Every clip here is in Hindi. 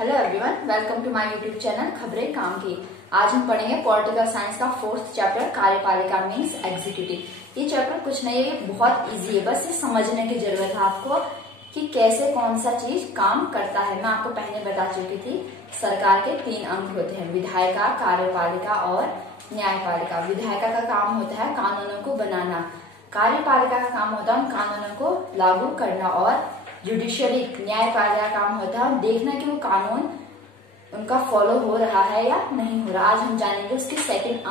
Hello everyone, welcome to my YouTube channel खबरें काम की। आज हम पढ़ेंगे पॉलिटिकल साइंस का 4th चैप्टर कार्यपालिका मीन्स एग्जीक्यूटिव। ये चैप्टर कुछ नहीं है, बहुत इजी है, बस ये समझने की जरूरत है आपको कि कैसे कौन सा चीज काम करता है। मैं आपको पहले बता चुकी थी, सरकार के 3 अंग होते हैं, विधायिका, कार्यपालिका और न्यायपालिका। विधायिका का काम होता है कानूनों को बनाना, कार्यपालिका का काम होता है उन कानूनों को लागू करना और जुडिशियरी न्यायपालिका का काम होता है देखना कि वो कानून उनका फॉलो हो रहा है या नहीं हो रहा। आज हम जानेंगे उसके सेकंड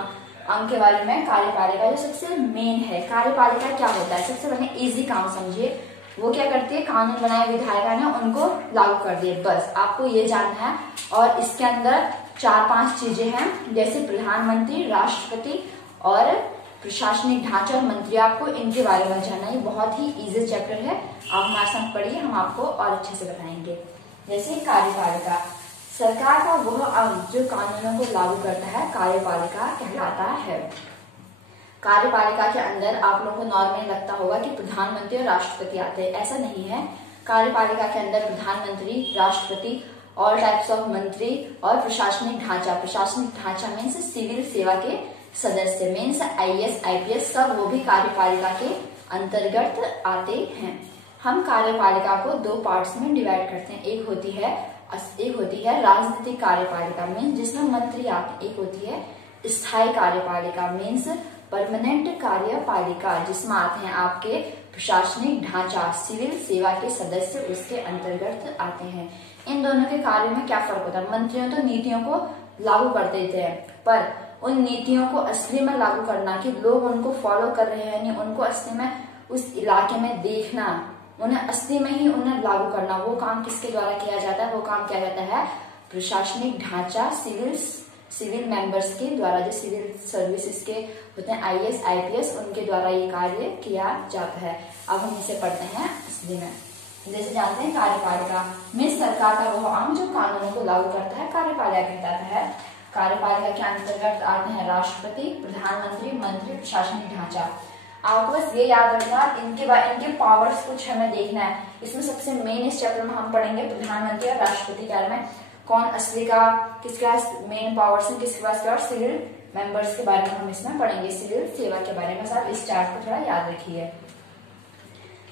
अंग के बारे में, कार्यपालिका, जो सबसे मेन है। कार्यपालिका क्या होता है, सबसे पहले इजी काम समझिए। वो क्या करती है, कानून बनाए विधायिका ने उनको लागू कर दिए, बस आपको ये जानना है। और इसके अंदर 4-5 चीजें हैं, जैसे प्रधानमंत्री, राष्ट्रपति और प्रशासनिक ढांचा और मंत्री। आपको इनके बारे में जानना है, बहुत ही इजी चैप्टर है। आप हमारे साथ पढ़िए, हम आपको और अच्छे से बताएंगे। जैसे कार्यपालिका, सरकार का वह अंग जो कानूनों को लागू करता है, कार्यपालिका कहलाता है। कार्यपालिका के अंदर आप लोगों को नॉर्मली लगता होगा कि प्रधानमंत्री और राष्ट्रपति आते हैं, ऐसा नहीं है। कार्यपालिका के अंदर प्रधानमंत्री, राष्ट्रपति, ऑल टाइप्स ऑफ मंत्री और प्रशासनिक ढांचा। प्रशासनिक ढांचा मीन्स सिविल सेवा के सदस्य, मीन्स IAS, IPS, सब वो भी कार्यपालिका के अंतर्गत आते हैं। हम कार्यपालिका को 2 पार्ट्स में डिवाइड करते हैं। एक होती है राजनीतिक कार्यपालिका मीन्स जिसमें मंत्री आते हैं। एक होती है स्थायी कार्यपालिका मीन्स परमानेंट कार्यपालिका, जिसमें आते हैं आपके प्रशासनिक ढांचा, सिविल सेवा के सदस्य उसके अंतर्गत आते हैं। इन दोनों के कार्यों में क्या फर्क होता है? मंत्रियों तो नीतियों को लागू कर देते हैं, पर उन नीतियों को असली में लागू करना कि लोग उनको फॉलो कर रहे हैं, नहीं उनको असली में उस इलाके में देखना, उन्हें असली में ही उन्हें लागू करना, वो काम किसके द्वारा किया जाता है? वो काम किया जाता है प्रशासनिक ढांचा, सिविल मेंबर्स के द्वारा, जो सिविल सर्विसेज के होते हैं IAS, IPS, उनके द्वारा ये कार्य किया जाता है। अब हम इसे पढ़ते हैं असली में। जैसे जानते हैं कार्यपालिका में सरकार का वह अंग जो कानूनों को लागू करता है, कार्यपालिका कहलाता है। कार्यपालिका के अंतर्गत आते हैं राष्ट्रपति, प्रधानमंत्री, मंत्री, प्रशासनिक ढांचा। आपको बस ये याद रखना, इनके पावर्स कुछ हमें देखना है। इसमें सबसे मेन इस चैप्टर में हम पढ़ेंगे प्रधानमंत्री और राष्ट्रपति के बारे में, कौन असली का, किसके पास मेन पावर्स है, किसके पास क्या, और सिविल मेंबर्स के बारे में हम इसमें पढ़ेंगे, सिविल सेवा के बारे में। सब इस चार्ट को थोड़ा याद रखिए।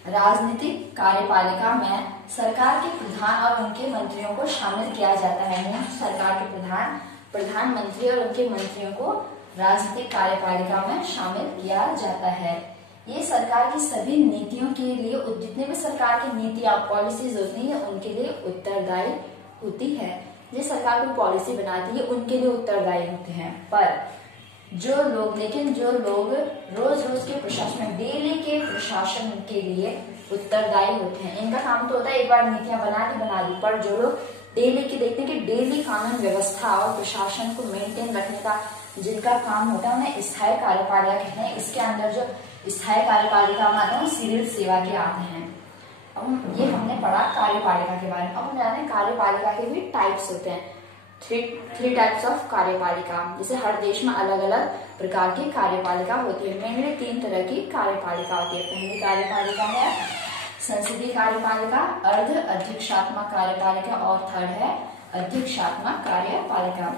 राजनीतिक कार्यपालिका में सरकार के प्रधान और उनके मंत्रियों को शामिल किया जाता है। सरकार के प्रधानमंत्री और उनके मंत्रियों को राजनीतिक कार्यपालिका में शामिल किया जाता है। ये सरकार की सभी नीतियों के लिए, जितने भी सरकार की नीतियां, पॉलिसीज होती है, उनके लिए उत्तरदायी होती है। ये सरकार कोई पॉलिसी बनाती है, उनके लिए उत्तरदायी होते हैं। पर जो लोग रोज के प्रशासन, डेली के प्रशासन के लिए उत्तरदायी होते हैं। इनका काम तो होता है एक बार नीतियां बना दी, पर जो लोग डेली के देखते हैं कि डेली कानून व्यवस्था और प्रशासन को मेंटेन रखने का जिनका काम होता है, उन्हें स्थायी कार्यपालिका कहते हैं। इसके अंदर जो स्थायी कार्यपालिका में आते हैं सिविल सेवा के आते हैं। अब ये हमने पढ़ा कार्यपालिका के बारे में। अब हम जानते हैं कार्यपालिका के भी टाइप्स होते हैं, थ्री टाइप्स ऑफ कार्यपालिका। जैसे हर देश में अलग अलग प्रकार की कार्यपालिका होती है। मेनली 3 तरह की कार्यपालिका होती है। पहली कार्यपालिका है संसदीय कार्यपालिका, अर्ध अध्यक्षात्मक कार्यपालिका और थर्ड है अध्यक्षात्मक कार्यपालिका।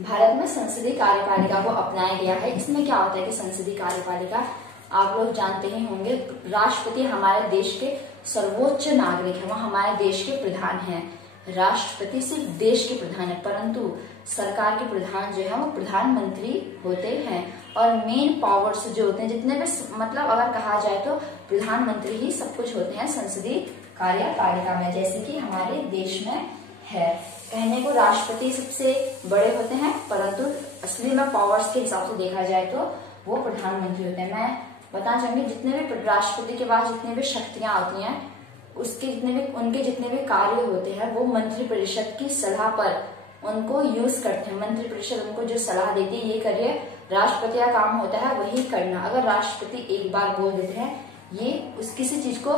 भारत में संसदीय कार्यपालिका को अपनाया गया है। इसमें क्या होता है कि संसदीय कार्यपालिका आप लोग जानते ही होंगे, राष्ट्रपति हमारे देश के सर्वोच्च नागरिक है, वह हमारे देश के प्रधान हैं। राष्ट्रपति सिर्फ देश के प्रधान है, परंतु सरकार के प्रधान जो है वो प्रधानमंत्री होते हैं। और मेन पावर्स जो होते हैं जितने भी, मतलब अगर कहा जाए तो प्रधानमंत्री ही सब कुछ होते हैं संसदीय कार्यपालिका में, जैसे कि हमारे देश में है। कहने को राष्ट्रपति सबसे बड़े होते हैं, परंतु असली में पावर्स के हिसाब से देखा जाए तो वो प्रधानमंत्री होते हैं। मैं बताना चाहूंगी, जितने भी राष्ट्रपति के पास जितनी भी शक्तियां होती हैं, उनके जितने भी कार्य होते हैं, वो मंत्रिपरिषद की सलाह पर उनको यूज करते हैं। मंत्रिपरिषद उनको जो सलाह देती है, ये करिए, राष्ट्रपति का काम होता है वही करना। अगर राष्ट्रपति एक बार बोल देते हैं, ये किसी चीज को,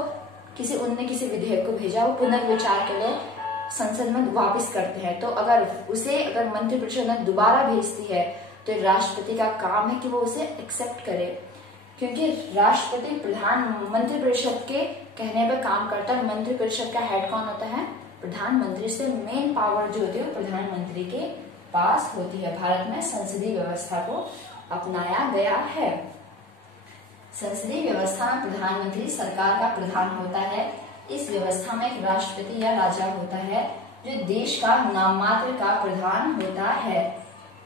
किसी विधेयक को भेजा, वो पुनर्विचार के लिए संसद में वापस करते हैं, तो अगर मंत्रिपरिषद ने दोबारा भेजती है तो राष्ट्रपति का काम है कि वो उसे एक्सेप्ट करे। क्योंकि राष्ट्रपति मंत्रिपरिषद के कहने पर काम करता है। मंत्रिपरिषद का हेड कौन होता है? प्रधानमंत्री से मेन पावर जो होती है वो प्रधानमंत्री के पास होती है। भारत में संसदीय व्यवस्था को अपनाया गया है। संसदीय व्यवस्था में प्रधानमंत्री सरकार का प्रधान होता है। इस व्यवस्था में एक राष्ट्रपति या राजा होता है जो देश का नाममात्र का प्रधान होता है।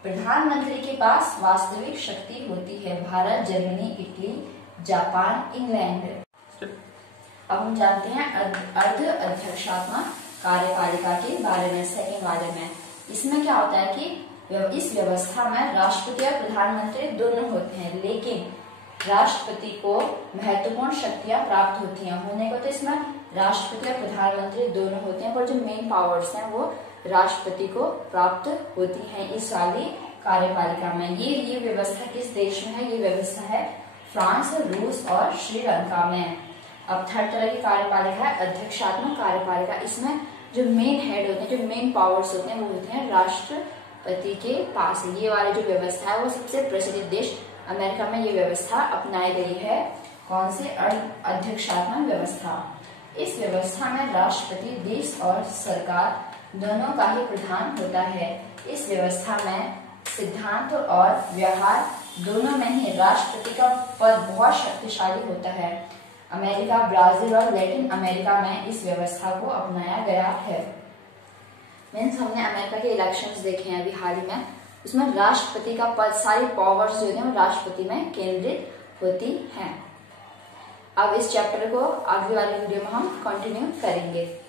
प्रधानमंत्री के पास वास्तविक शक्ति होती है। Bharat, Germany, Italy, Japan, England. अब हम जानते हैं अर्ध अध्यक्षात्मक कार्यपालिका के बारे में, सेकेंड वाले में। इसमें क्या होता है कि इस व्यवस्था में राष्ट्रपति और प्रधानमंत्री दोनों होते हैं, लेकिन राष्ट्रपति को महत्वपूर्ण शक्तियां प्राप्त होती हैं। होने को तो इसमें राष्ट्रपति और प्रधानमंत्री दोनों होते हैं, पर जो मेन पावर्स हैं वो राष्ट्रपति को प्राप्त होती हैं इस वाली कार्यपालिका में। ये व्यवस्था किस देश में है? ये व्यवस्था है फ्रांस, रूस और श्रीलंका में। अब थर्ड तरह की कार्यपालिका है अध्यक्षात्मक कार्यपालिका। इसमें जो मेन हेड होते हैं, जो मेन पावर्स होते हैं वो होते हैं राष्ट्रपति के पास। ये वाली जो व्यवस्था है वो सबसे प्रचलित देश अमेरिका में ये व्यवस्था अपनाई गई है। कौन सी? अध्यक्षात्मक व्यवस्था। इस व्यवस्था में राष्ट्रपति देश और सरकार दोनों का ही प्रधान होता है। इस व्यवस्था में सिद्धांत और व्यवहार दोनों में ही राष्ट्रपति का पद बहुत शक्तिशाली होता है। अमेरिका, ब्राजील और लैटिन अमेरिका में इस व्यवस्था को अपनाया गया है। मीन्स हमने अमेरिका के इलेक्शंस देखे हैं अभी हाल ही में, उसमें राष्ट्रपति का पद, सारी पावर्स जो है राष्ट्रपति में केंद्रित होती हैं। अब इस चैप्टर को अगली वाली वीडियो में हम कंटिन्यू करेंगे।